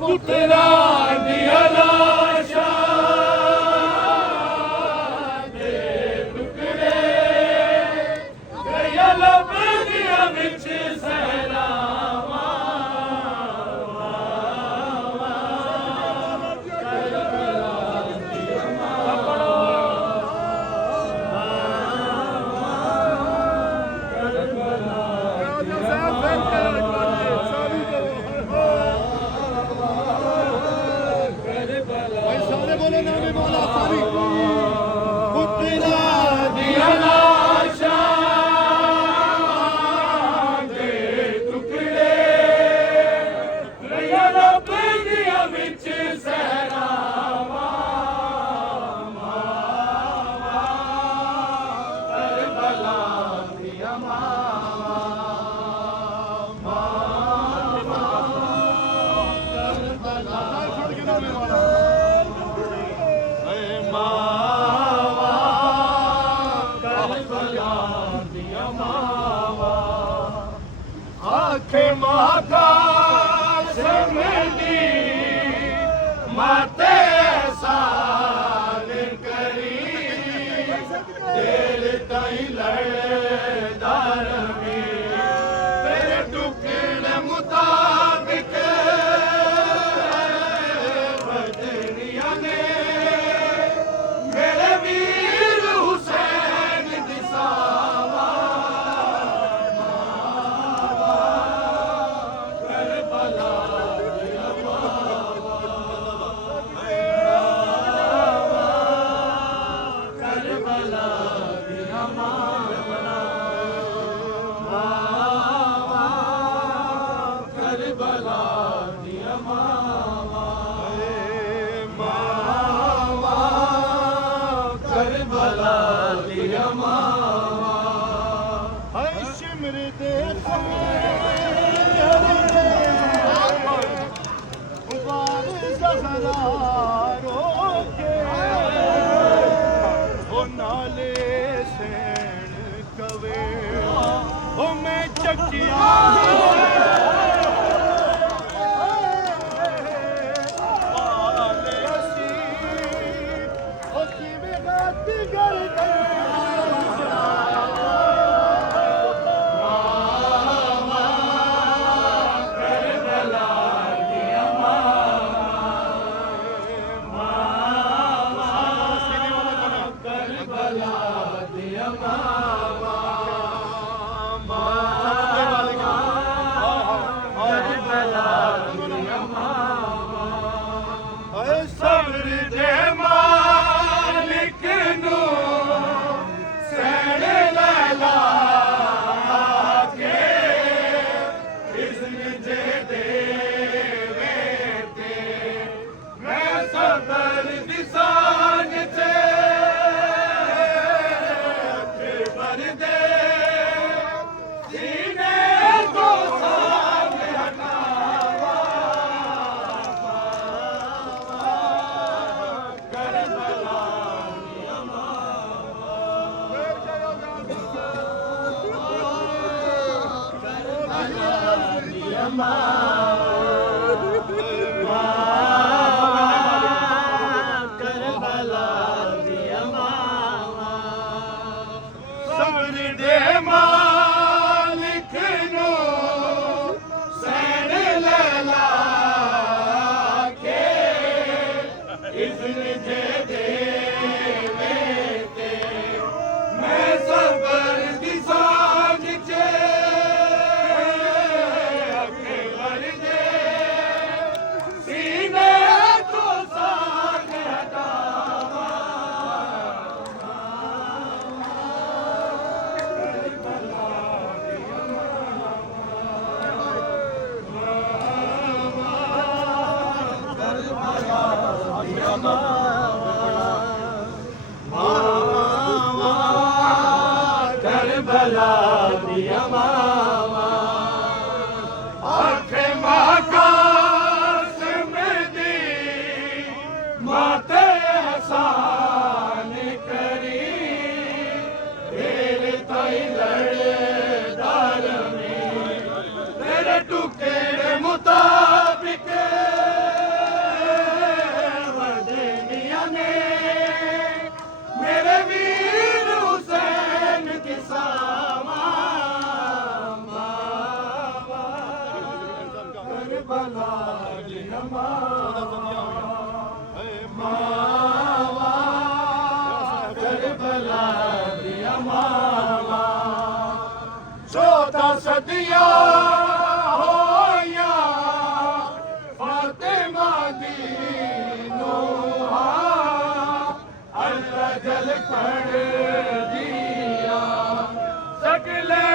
पुत्रा दिया लाशा दे टुकड़े गया लब दिया विच सहरावा बोलो नाम मौला सारी पुत्रा दिया लाशा दे टुकड़े गया लब दिया विच सहरावा करबला दिया आखे माता समझी माते साल करी दिल ताई लड़दार में तेरे टुकड़े मुताबिक बदरिया ने मेरे वीर हुसैन दिसावा नाले सैन कवे ओ मैं चकिया करबला दिया मावा आखे कासिम दी माते हसान करी तेरे ताई लड़दार में तेरे टुकड़े मुताबिक ਕਰਬਲਾ ਦੀਆਂ ਮਾਵਾਂ ਮਾਵਾਂ ਕਰਬਲਾ ਦੀਆਂ ਮਾਵਾਂ 14 ਸਦੀਆਂ ਹੋਈਆਂ ਫਾਤਿਮਾ ਦੀ ਨੂੰਹਾਂ ਅੱਲਾ ਜਲ ਪੜਦੀਆਂ ਸਗਲੇ